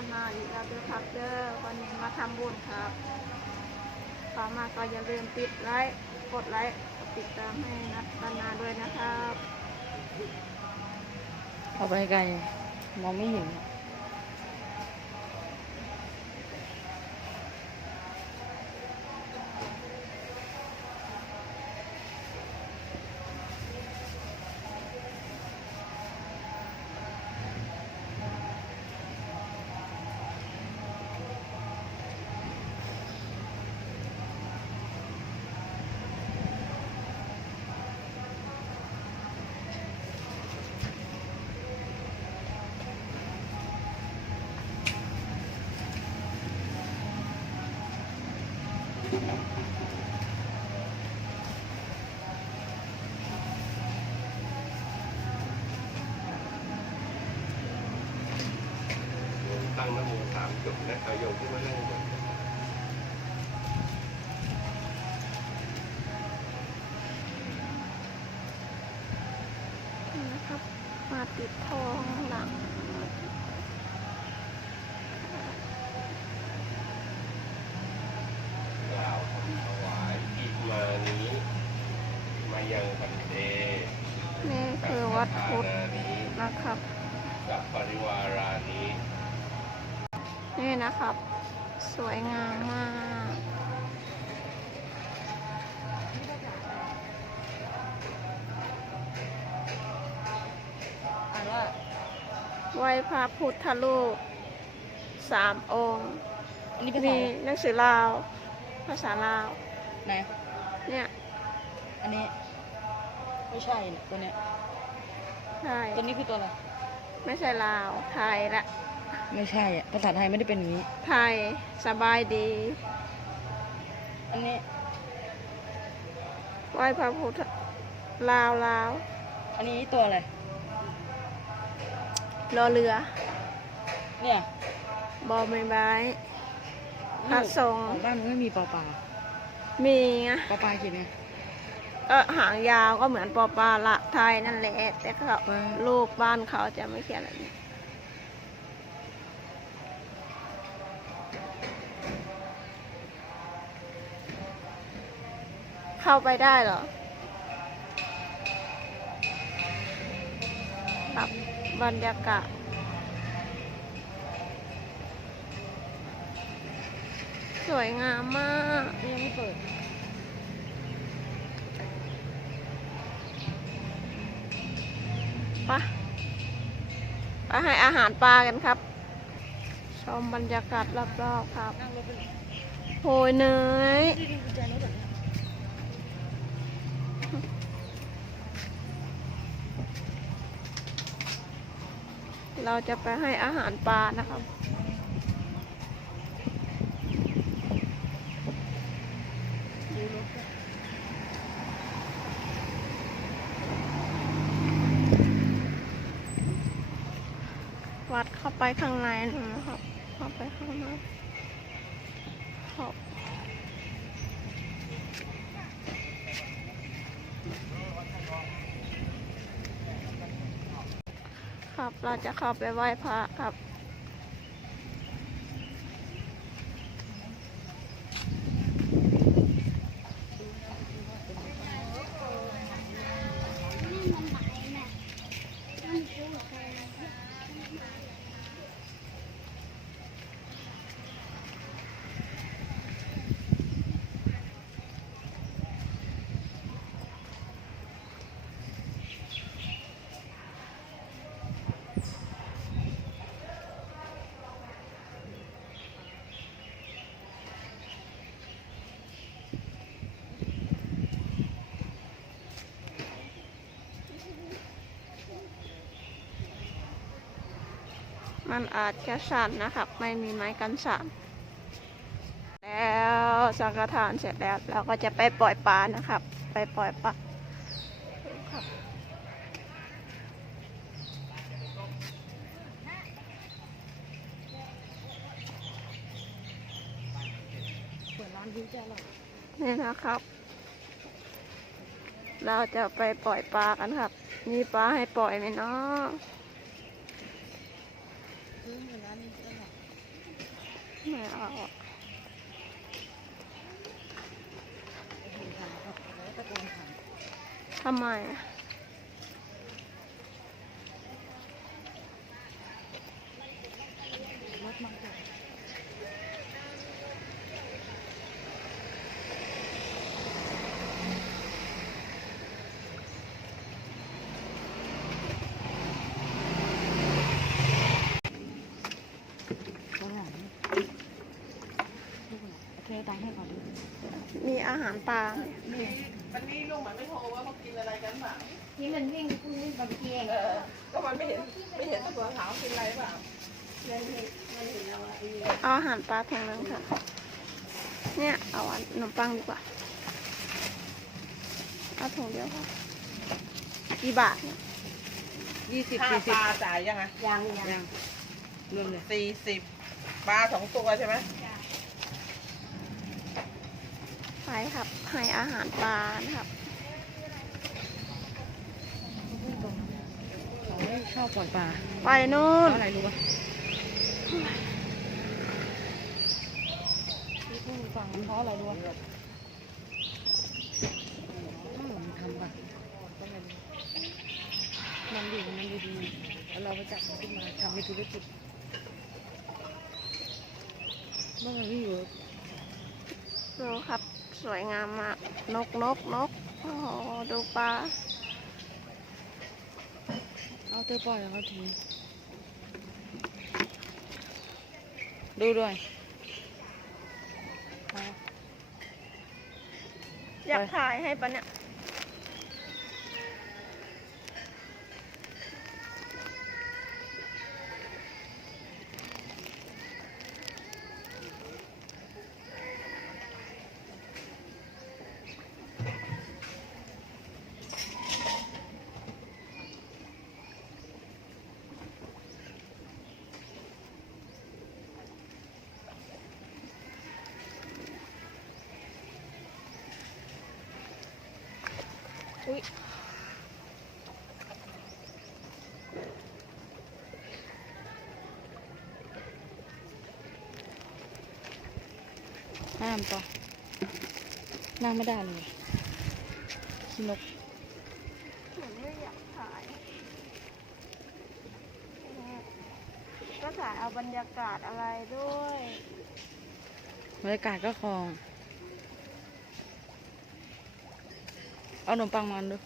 านมาอีกแล้วเด้อครับเด้อวันนี้มาทำบุญครับต่อมาก็อย่าลืมติดไลค์กดไลค์กดติดตามให้นัดนานาด้วยนะครับ เอาไปไกลมองไม่เห็น จบนะเอาโยมที่มานั่งก่อนนี่นะครับ มาติดทองหลัง กล่าวคำถวายอิมานี้ มายังพันเต นี่คือวัด สัพ พุทธ พานานี้ นะครับ สัพปริวารานี้ นี่นะครับ สวยงามมากอ่านว่าไหว้พระพุทธรูปสามองค์ อันนี้ภาษามีอะไรหนังสือลาว ภาษาลาว ไหน เนี่ย อันนี้ ไม่ใช่เนี่ยตัวเนี้ย ใช่ ตัวนี้คือตัวอะไร ไม่ใช่ลาว ไทยละ ไม่ใช่อะภาษาไทยไม่ได้เป็นอย่างนี้ ไทยสบายดี อันนี้ไหว้พระพุทธลาวลาวอันนี้ตัวอะไร รอเรือ เนี่ยบอใบไม้พระสงฆ์ของบ้านมันไม่มีปอปลามีไงปอปลาเขียนไงก็หางยาวก็เหมือนปอปลาละไทยนั่นแหละ แต่ก็ว่ารูปบ้านเขาจะไม่เขียนแบบนี้ เข้าไปได้เหรอรับบรรยากาศสวยงามมาก ยังไม่เปิดไปะไปให้อาหารปลากันครับ ชมบรรยากาศรอบๆครับ โหยเนย ที่ดินกุญแจรถแบบนี้ เราจะไปให้อาหารปลานะครับวัดเข้าไปข้างในนะครับ เข้าไปข้างในครับครับ เราจะเข้าไปไหว้พระครับ มันอาจจะสั่นนะครับ ไม่มีไม้กันสั่นแล้วสังฆทานเสร็จแล้วเราก็จะไปปล่อยปลานะครับ ไปปล่อยปลาเปิดร้านกุญแจรถนี่นะครับ เราจะไปปล่อยปลากันครับ มีปลาให้ปล่อยไหมเนาะ ไม่เอาทำไมอะ อาหารปลาไหมวันนี้ลุงมันไม่โทรว่าเขากินอะไรกันเปล่าที่มันวิ่งพุ่งวิ่งบางทีเองเออก็มันไม่เห็นไม่เห็นตัวขาวกินอะไรเปล่าเอาอาหารปลาแพงนึงค่ะ เนี่ย เอาอันขนมปังดีกว่า เอาถุงเดียวค่ะกี่บาทเนี่ยยี่สิบค่าสี่ปสิบลาจ่ายยังไงยังยังยังรวมเลยสี่สิบปลาสองตัวใช่ไหม ไปครับ ให้อาหารปลานะครับเขาชอบปล่อยปลาไปนู่เพนราะอะไรรู้ป่ะที่พูดฟังเพราะอะไรรู้ป่ะถ้าเราทำป่ะมันอยู่มันดีๆแล้วเราไปจับมันขึ้นมาทำเป็นธุรกิจเมื่อมันไม่อยู่ดูครับ สวยงามมาก นกนกนกโอ้โหดูปลาเอาเตยปล่อยแล้วเขาทีดูด้วยเอาอยากถ่ายให้ปะเนี่ย อุ้ยห้ามต่อนั่งไม่ได้เลยขี้นกเหมือนไม่อยากถ่าย ก็ถ่ายเอาบรรยากาศอะไรด้วย บรรยากาศก็คลอง เอาขนมปังมันดู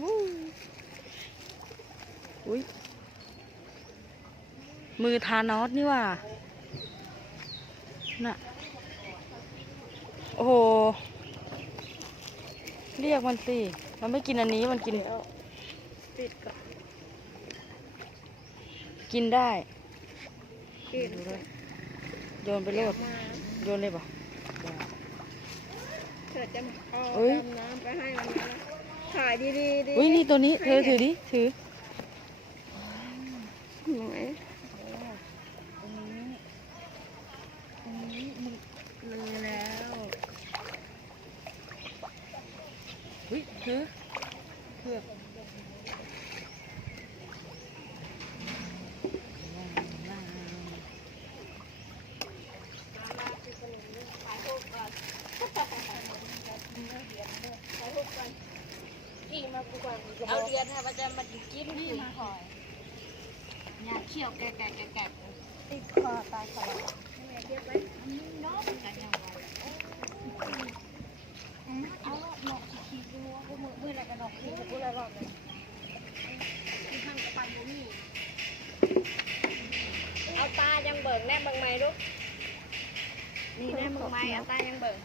วู้อุ้ยมือทานอสนี่ว่าน่ะ โอ้โห เรียกมันสิ มันไม่กินอันนี้มันกินเดี๋ยวปิดก่อนกินได้ ปิดดูด้วยโยนไปโลดมาโยนเลยป่ะ เธอจะเอาเอ้ย ดำน้ำไปให้มันนะถ่ายดีๆดีอุ้ยนี่ตัวนี้เธอถือดิถือยังไง ตรงนี้ ตรงนี้มึงเลยแล้วเฮ้ยเธอเผือกเอาเดือนค่ะว่าจะมากินที่มาหอย เดี่ยวแกะแกะแกะแกะติดคอตายคอน้องกันยังไงเอาหนอกขี้ดูว่ามือมืออะไรกันหนอกขี้ดูอะไรรอบเลยที่ข้างกระปันบุมีเอาตายังเบิ่งแน่บังไหมลูกนี่แน่บังไหมเอาตายังเบิ่ง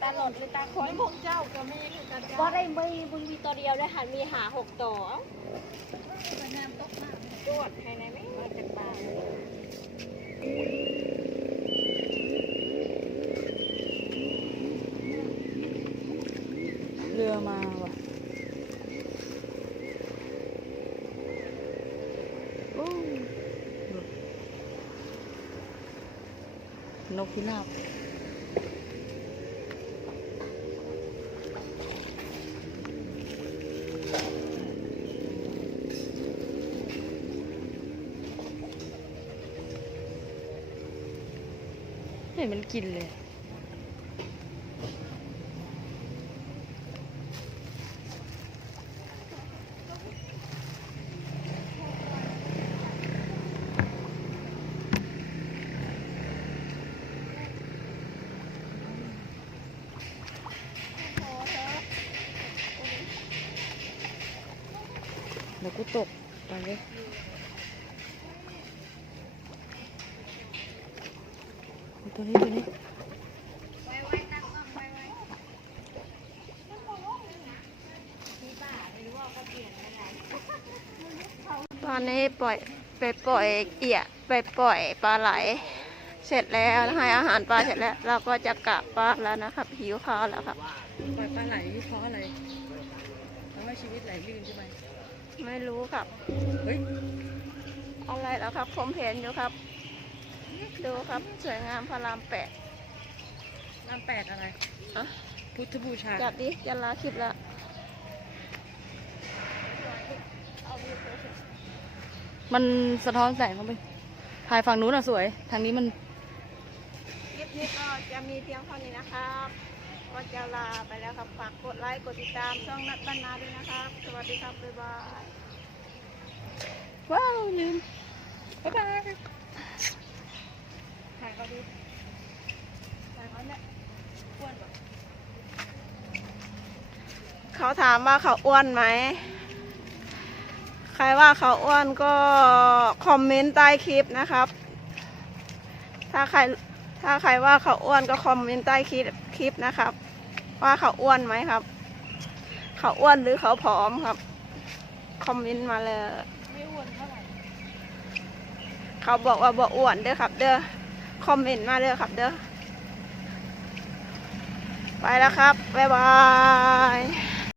ตาหลดหรือตาคอยพวกเจ้าก็มีคือกันบ่ได้มีมึงมีตัวเดียวได้หันมีหาหกตัว พิราบไม่มันกินเลย ตอนนี้ปล่อยไปปล่อยเอี่ยไปปล่อยปลาไหล เสร็จแล้วให้อาหารปลาเสร็จแล้ว เราก็จะกลับบ้านแล้วนะครับหิวข้าวแล้วครับปล่อยปลาไหลเพราะอะไรทำให้ชีวิตไหลลื่นใช่ไหมไม่รู้ครับเฮ้ยอะไรแล้วครับ ผมเห็นอยู่ครับ ดูครับสวยงามพระรามแปดน้ำแปดอะไรอะพุทธบูชาจัดดิจะลาคลิปแล้ว มันสะท้อนแสงเข้าไปถ่ายฝั่งนู้นอะสวย ทางนี้มัน คลิปนี้ก็จะมีเพียงเท่านี้นะครับ ก็จะลาไปแล้วครับฝากกดไลค์ กดติดตามช่องนัดบรรณาด้วยนะครับ สวัสดีครับ บ๊ายบาย ว้าวลืมบ๊ายบายถ่ายเขาดิถ่ายเขาเนี่ยอ้วนปะเขาถามว่าเขาอ้วนไหม ใครว่าเขาอ้วนก็คอมเมนต์ใต้คลิปนะครับ ถ้าใครถ้าใครว่าเขาอ้วนก็คอมเมนต์ใต้คลิปคลิปนะครับ ว่าเขาอ้วนไหมครับ เขาอ้วนหรือเขาผอมครับ คอมเมนต์มาเลยไม่อ้วนเท่าไหร่เขาบอกว่าบ่อ้วนเด้อครับ เด้อคอมเมนต์มาเด้อครับ เด้อไปแล้วครับบ๊ายบาย